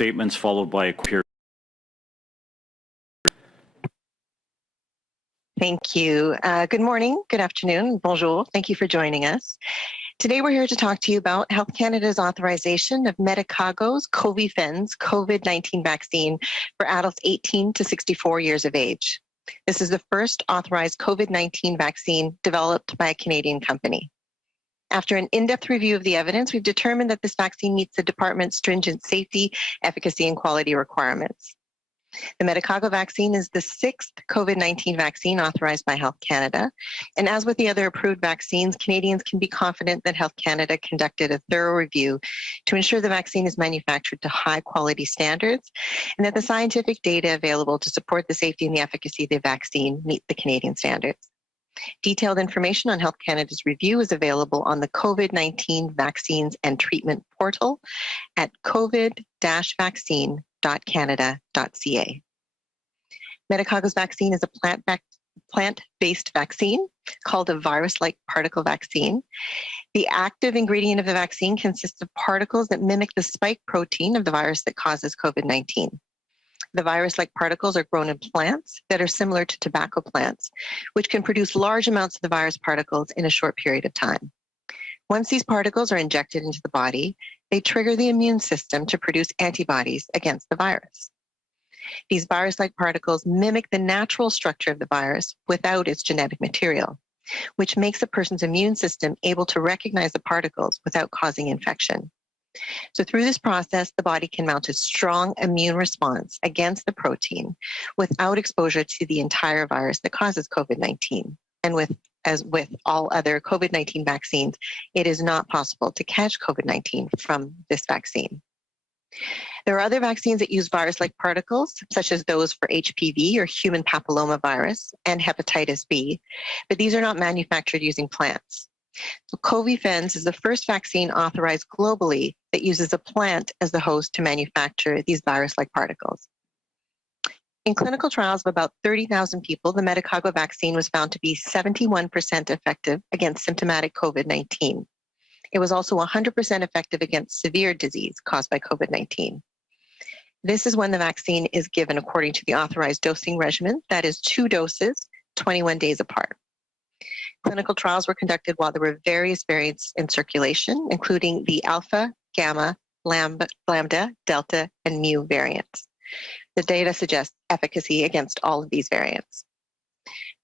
statements followed by a period. Thank you. Good morning, good afternoon, bonjour. Thank you for joining us. Today we're here to talk to you about Health Canada's authorization of Medicago's COVID-19 vaccine for adults 18 to 64 years of age. This is the first authorized COVID-19 vaccine developed by a Canadian company. After an in-depth review of the evidence, we've determined that this vaccine meets the department's stringent safety, efficacy, and quality requirements. The Medicago vaccine is the sixth COVID-19 vaccine authorized by Health Canada. And as with the other approved vaccines, Canadians can be confident that Health Canada conducted a thorough review to ensure the vaccine is manufactured to high quality standards and that the scientific data available to support the safety and the efficacy of the vaccine meet the Canadian standards. Detailed information on Health Canada's review is available on the COVID-19 Vaccines and Treatment portal at covid-vaccine.canada.ca. Medicago's vaccine is a plant-based vaccine called a virus-like particle vaccine. The active ingredient of the vaccine consists of particles that mimic the spike protein of the virus that causes COVID-19. The virus-like particles are grown in plants that are similar to tobacco plants, which can produce large amounts of the virus particles in a short period of time. Once these particles are injected into the body, they trigger the immune system to produce antibodies against the virus. These virus-like particles mimic the natural structure of the virus without its genetic material, which makes a person's immune system able to recognize the particles without causing infection. So through this process, the body can mount a strong immune response against the protein without exposure to the entire virus that causes COVID-19. And as with all other COVID-19 vaccines, it is not possible to catch COVID-19 from this vaccine. There are other vaccines that use virus-like particles, such as those for HPV or human papillomavirus and hepatitis B, but these are not manufactured using plants. So Covifenz is the first vaccine authorized globally that uses a plant as the host to manufacture these virus-like particles. In clinical trials of about 30,000 people, the Medicago vaccine was found to be 71% effective against symptomatic COVID-19. It was also 100% effective against severe disease caused by COVID-19. This is when the vaccine is given according to the authorized dosing regimen, that is 2 doses, 21 days apart. Clinical trials were conducted while there were various variants in circulation, including the alpha, gamma, lambda, delta, and mu variants. The data suggests efficacy against all of these variants.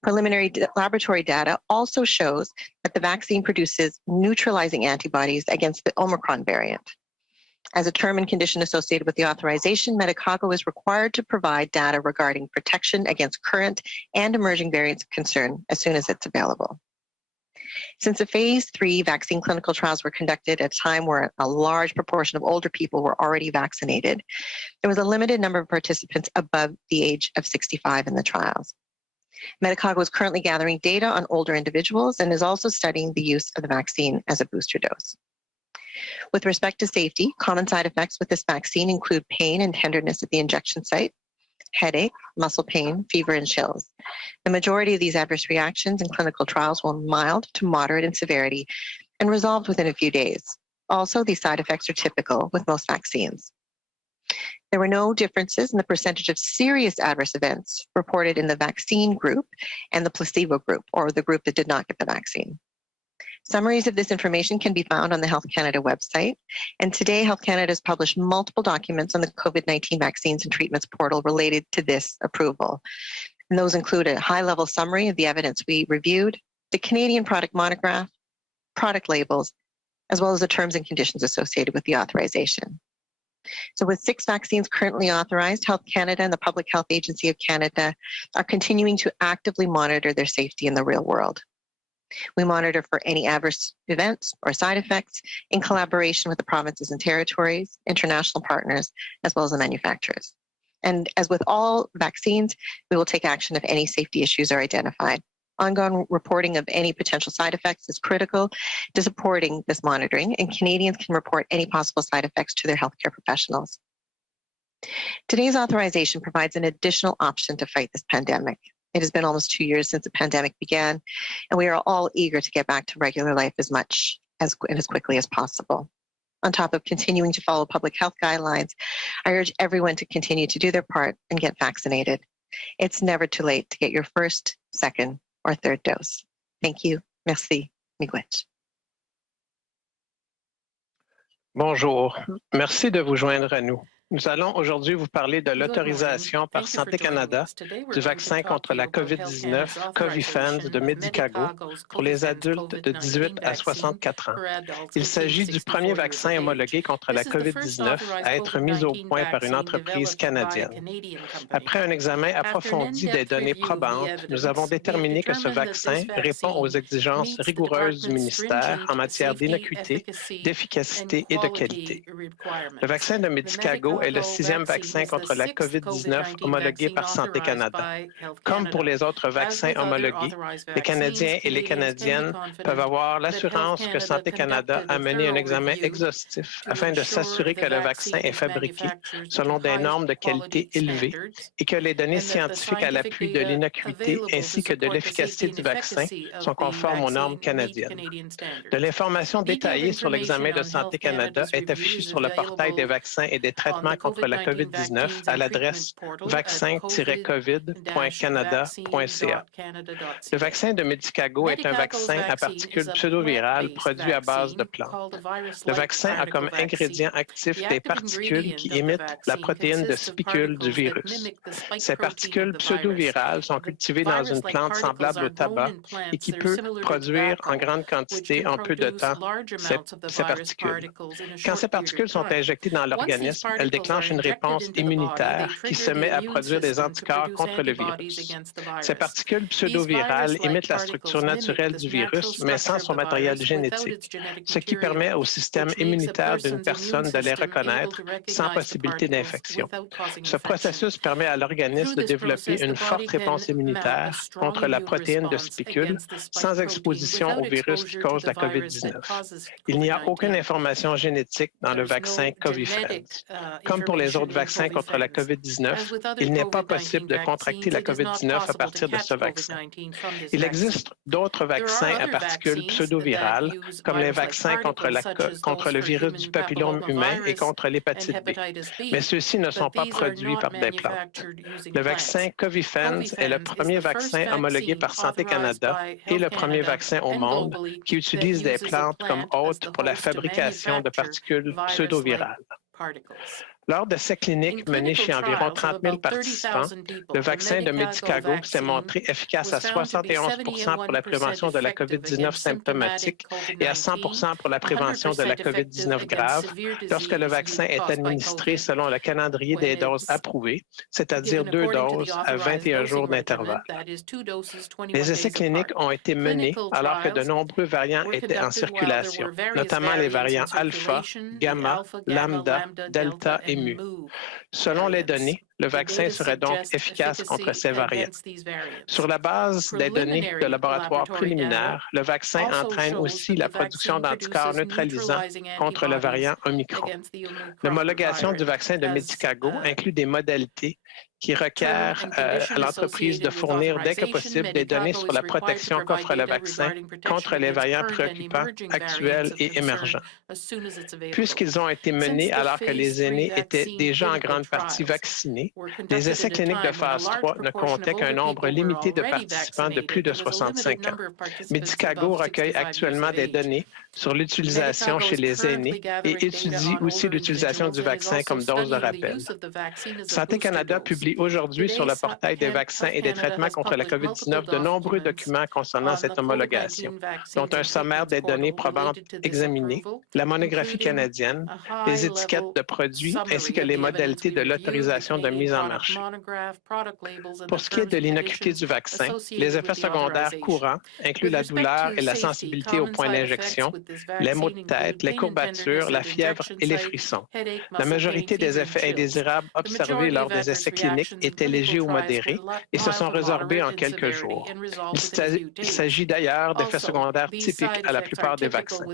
Preliminary laboratory data also shows that the vaccine produces neutralizing antibodies against the Omicron variant. As a term and condition associated with the authorization, Medicago is required to provide data regarding protection against current and emerging variants of concern as soon as it's available. Since the phase 3 vaccine clinical trials were conducted at a time where a large proportion of older people were already vaccinated, there was a limited number of participants above the age of 65 in the trials. Medicago is currently gathering data on older individuals and is also studying the use of the vaccine as a booster dose. With respect to safety, common side effects with this vaccine include pain and tenderness at the injection site, headache, muscle pain, fever, and chills. The majority of these adverse reactions in clinical trials were mild to moderate in severity and resolved within a few days. Also, these side effects are typical with most vaccines. There were no differences in the percentage of serious adverse events reported in the vaccine group and the placebo group, or the group that did not get the vaccine. Summaries of this information can be found on the Health Canada website. And today, Health Canada has published multiple documents on the COVID-19 vaccines and treatments portal related to this approval. And those include a high-level summary of the evidence we reviewed, the Canadian product monograph, product labels, as well as the terms and conditions associated with the authorization. So with 6 vaccines currently authorized, Health Canada and the Public Health Agency of Canada are continuing to actively monitor their safety in the real world. We monitor for any adverse events or side effects in collaboration with the provinces and territories, international partners, as well as the manufacturers. And as with all vaccines, we will take action if any safety issues are identified. Ongoing reporting of any potential side effects is critical to supporting this monitoring, and Canadians can report any possible side effects to their healthcare professionals. Today's authorization provides an additional option to fight this pandemic. It has been almost 2 years since the pandemic began, and we are all eager to get back to regular life as much and as quickly as possible. on top of continuing to follow public health guidelines, I urge everyone to continue to do their part and get vaccinated. It's never too late to get your first, second, or third dose. Thank you. Merci. Miigwech. Bonjour. Merci de vous joindre à nous. Nous allons aujourd'hui vous parler de l'autorisation par Santé Canada du vaccin contre la COVID-19 Covifense de Medicago pour les adultes de 18 à 64 ans. Il s'agit du premier vaccin homologué contre la COVID-19 à être mis au point par une entreprise canadienne. Après un examen approfondi des données probantes, nous avons déterminé que ce vaccin répond aux exigences rigoureuses du ministère en matière d'innocuité, d'efficacité et de qualité. Le vaccin de Medicago est le 6e vaccin contre la COVID-19 homologué par Santé Canada. Comme pour les autres vaccins homologués, les Canadiens et les Canadiennes peuvent avoir l'assurance que Santé Canada a mené un examen exhaustif afin de s'assurer que le vaccin est fabriqué selon des normes de qualité élevées et que les données scientifiques à l'appui de l'innocuité ainsi que de l'efficacité du vaccin sont conformes aux normes canadiennes. De l'information détaillée sur l'examen de Santé Canada est affichée sur le portail des vaccins et des traitements contre la COVID-19 à l'adresse vaccin-covid.canada.ca. Le vaccin de Medicago est un vaccin à particules pseudovirales produit à base de plantes. Le vaccin a comme ingrédient actif des particules qui imitent la protéine de spicule du virus. Ces particules pseudovirales sont cultivées dans une plante semblable au tabac et qui peut produire en grande quantité en peu de temps ces particules. Quand ces particules sont injectées dans l'organisme, elles déclenchent une réponse immunitaire qui se met à produire des anticorps contre le virus. Ces particules pseudovirales imitent la structure naturelle du virus, mais sans son matériel génétique, ce qui permet au système immunitaire d'une personne de les reconnaître sans possibilité d'infection. Ce processus permet à l'organisme de développer une forte réponse immunitaire contre la protéine de spicule sans exposition au virus qui cause la COVID-19. Il n'y a aucune information génétique dans le vaccin Covifense. Comme pour les autres vaccins contre la COVID-19, il n'est pas possible de contracter la COVID-19 à partir de ce vaccin. Il existe d'autres vaccins à particules pseudovirales, comme les vaccins contre le virus du papillome humain et contre l'hépatite B, mais ceux-ci ne sont pas produits par des plantes. Le vaccin Covifense est le premier vaccin homologué par Santé Canada et le premier vaccin au monde qui utilise des plantes comme hôtes pour la fabrication de particules pseudovirales. Lors d'essais cliniques menés chez environ 30 000 participants, le vaccin de Medicago s'est montré efficace à 71 pour la prévention de la COVID-19 symptomatique et à 100 pour la prévention de la COVID-19 grave lorsque le vaccin est administré selon le calendrier des doses approuvées, c'est-à-dire 2 doses à 21 jours d'intervalle. Les essais cliniques ont été menés alors que de nombreux variants étaient en circulation, notamment les variants alpha, gamma, lambda, delta et mu. Selon les données, le vaccin serait donc efficace contre ces variants. Sur la base des données de laboratoire préliminaires, le vaccin entraîne aussi la production d'anticorps neutralisants contre le variant Omicron. L'homologation du vaccin de Medicago inclut des modalités qui requiert à l'entreprise de fournir dès que possible des données sur la protection qu'offre le vaccin contre les variants préoccupants actuels et émergents. Puisqu'ils ont été menés alors que les aînés étaient déjà en grande partie vaccinés, les essais cliniques de phase 3 ne comptaient qu'un nombre limité de participants de plus de 65 ans. Medicago recueille actuellement des données sur l'utilisation chez les aînés et étudie aussi l'utilisation du vaccin comme dose de rappel. Santé Canada publie aujourd'hui sur le portail des vaccins et des traitements contre la COVID-19 de nombreux documents concernant cette homologation, dont un sommaire des données probantes examinées, la monographie canadienne, les étiquettes de produits ainsi que les modalités de l'autorisation de mise en marché. Pour ce qui est de l'innocuité du vaccin, les effets secondaires courants incluent la douleur et la sensibilité au point d'injection, les maux de tête, les courbatures, la fièvre et les frissons. La majorité des effets indésirables observés lors des essais cliniques étaient légers ou modérés et se sont résorbés en quelques jours. Il s'agit d'ailleurs d'effets secondaires typiques à la plupart des vaccins.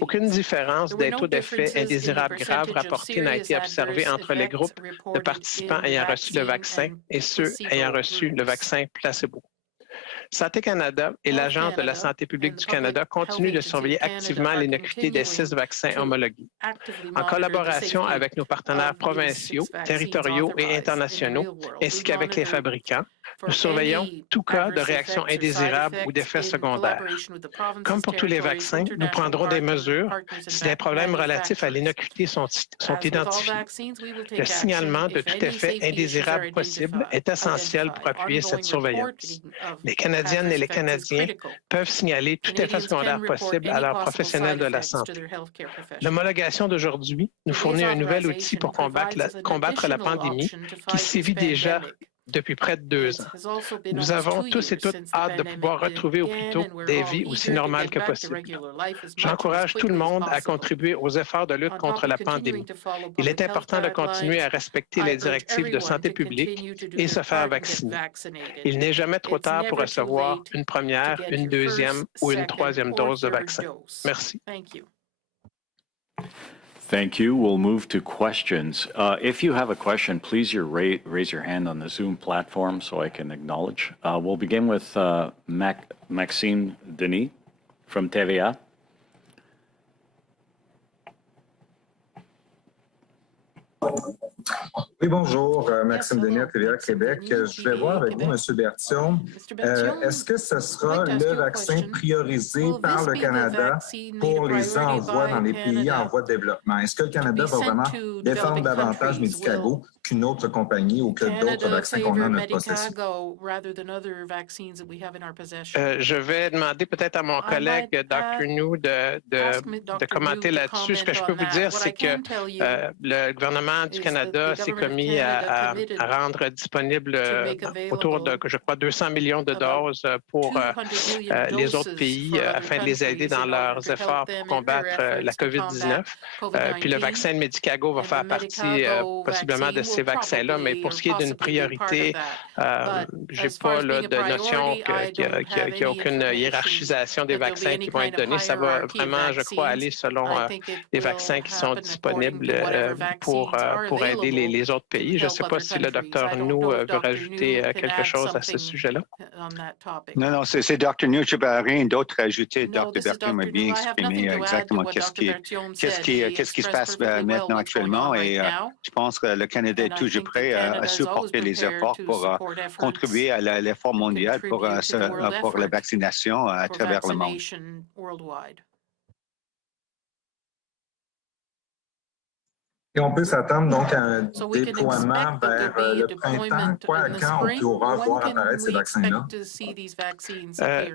Aucune différence des taux d'effets indésirables graves rapportés n'a été observée entre les groupes de participants ayant reçu le vaccin et ceux ayant reçu le vaccin placebo. Santé Canada et l'Agence de la santé publique du Canada continuent de surveiller activement l'innocuité des 6 vaccins homologués. En collaboration avec nos partenaires provinciaux, territoriaux et internationaux, ainsi qu'avec les fabricants, nous surveillons tout cas de réaction indésirable ou d'effets secondaires. Comme pour tous les vaccins, nous prendrons des mesures si des problèmes relatifs à l'innocuité sont identifiés. Le signalement de tout effet indésirable possible est essentiel pour appuyer cette surveillance. Les Canadiennes et les Canadiens peuvent signaler tout effet secondaire possible à leurs professionnels de la santé. L'homologation d'aujourd'hui nous fournit un nouvel outil pour combattre la pandémie qui sévit déjà depuis près de 2 ans. Nous avons tous et toutes hâte de pouvoir retrouver au plus tôt des vies aussi normales que possible. J'encourage tout le monde à contribuer aux efforts de lutte contre la pandémie. Il est important de continuer à respecter les directives de santé publique et se faire vacciner. Il n'est jamais trop tard pour recevoir une première, une deuxième ou une troisième dose de vaccin. Merci. Thank you. We'll move to questions. If you have a question, please raise your hand on the Zoom platform so I can acknowledge. We'll begin with Maxime Denis from TVA. Oui, bonjour, Maxime Denis, TVA Québec. Je vais voir avec vous, M. Berthiaume. Est-ce que ce sera le vaccin priorisé par le Canada pour les envois dans les pays en voie de développement? Est-ce que le Canada va vraiment défendre davantage Medicago qu'une autre compagnie ou que d'autres vaccins qu'on a en notre possession? Je vais demander peut-être à mon collègue, Dr. New, de commenter là-dessus. Ce que je peux vous dire, c'est que le gouvernement du Canada s'est commis à rendre disponible autour de, je crois, 200 millions de doses pour les autres pays afin de les aider dans leurs efforts pour combattre la COVID-19. Puis le vaccin de Medicago va faire partie possiblement de ces vaccins-là, mais pour ce qui est d'une priorité, je n'ai pas de notion qu'il n'y a aucune hiérarchisation des vaccins qui vont être donnés. Ça va vraiment, je crois, aller selon les vaccins qui sont disponibles pour aider les autres pays. Je ne sais pas si le docteur Nou veut rajouter quelque chose à ce sujet-là. Non, c'est Dr. New. Je n'ai rien d'autre à ajouter. Dr. Berthiaume a bien exprimé exactement qu'est-ce qui se passe maintenant actuellement. Et je pense que le Canada est toujours prêt à supporter les efforts pour contribuer à l'effort mondial pour la vaccination à travers le monde. Et on peut s'attendre donc à un déploiement vers le printemps, quand on pourra voir apparaître ces vaccins-là?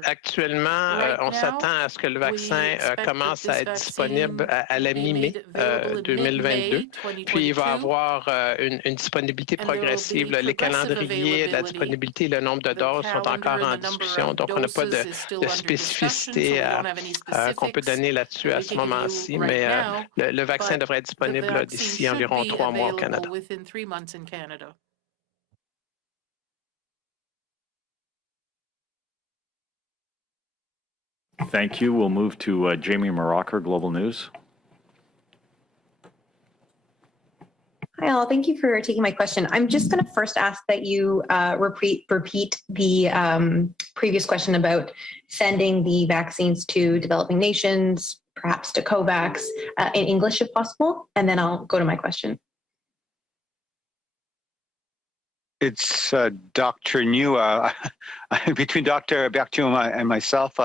Actuellement, on s'attend à ce que le vaccin commence à être disponible à la mi-mai 2022. Puis il va avoir une disponibilité progressive. Les calendriers, la disponibilité et le nombre de doses sont encore en discussion. Donc, on n'a pas de spécificité qu'on peut donner là-dessus à ce moment-ci. Mais le vaccin devrait être disponible d'ici environ 3 mois au Canada. Thank you. We'll move to Jamie Morocker, Global News. Hi, all. Thank you for taking my question. I'm just going to first ask that you repeat the previous question about sending the vaccines to developing nations, perhaps to COVAX, in English if possible, and then I'll go to my question. It's Dr. New. Between Dr. Berthiaume and myself,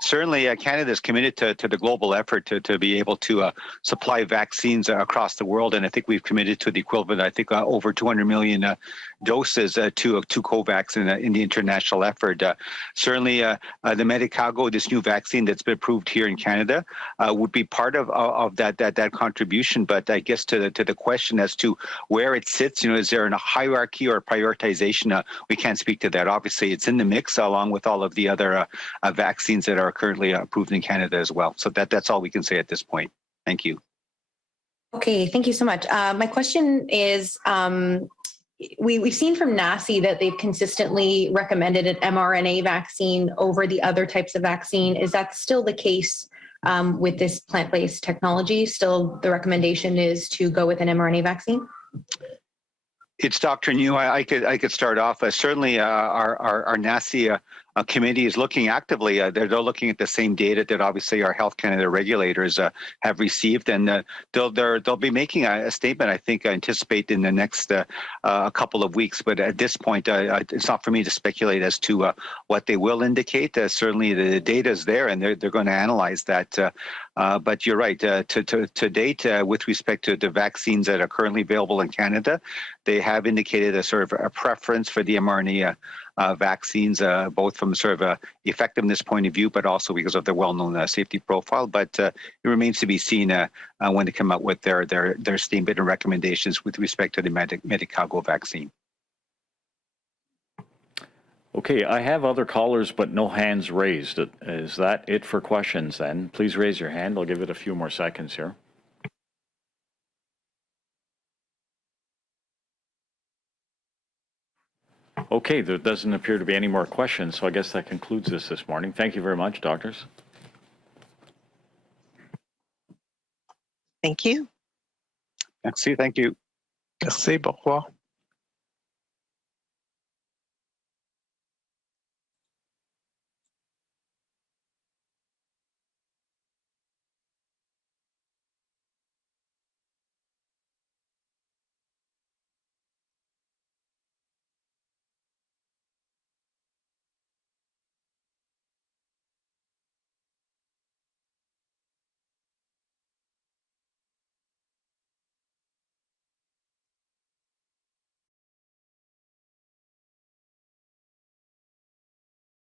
certainly Canada is committed to the global effort to be able to supply vaccines across the world. And I think we've committed to the equivalent, I think, over 200 million doses to COVAX in the international effort. Certainly, the Medicago, this new vaccine that's been approved here in Canada, would be part of that contribution. But I guess to the question as to where it sits, is there a hierarchy or prioritization? We can't speak to that. Obviously, it's in the mix along with all of the other vaccines that are currently approved in Canada as well. So that's all we can say at this point. Thank you. Okay, thank you so much. My question is, we've seen from NACI that they've consistently recommended an mRNA vaccine over the other types of vaccine. Is that still the case with this plant-based technology? Still, the recommendation is to go with an mRNA vaccine? It's Dr. New. I could start off. Certainly, our NACI committee is looking actively. They're looking at the same data that obviously our Health Canada regulators have received, and they'll be making a statement. I think I anticipate in the next couple of weeks. But at this point, it's not for me to speculate as to what they will indicate. Certainly, the data is there, and they're going to analyze that. But you're right. To date, with respect to the vaccines that are currently available in Canada, they have indicated a sort of a preference for the mRNA vaccines, both from sort of a effectiveness point of view, but also because of their well-known safety profile. But it remains to be seen when they come out with their statement and recommendations with respect to the Medicago vaccine. Okay, I have other callers, but no hands raised. Is that it for questions then? Please raise your hand. I'll give it a few more seconds here. Okay, there doesn't appear to be any more questions, so I guess that concludes this morning. Thank you very much, doctors. Thank you. Merci, thank you. Merci, au revoir.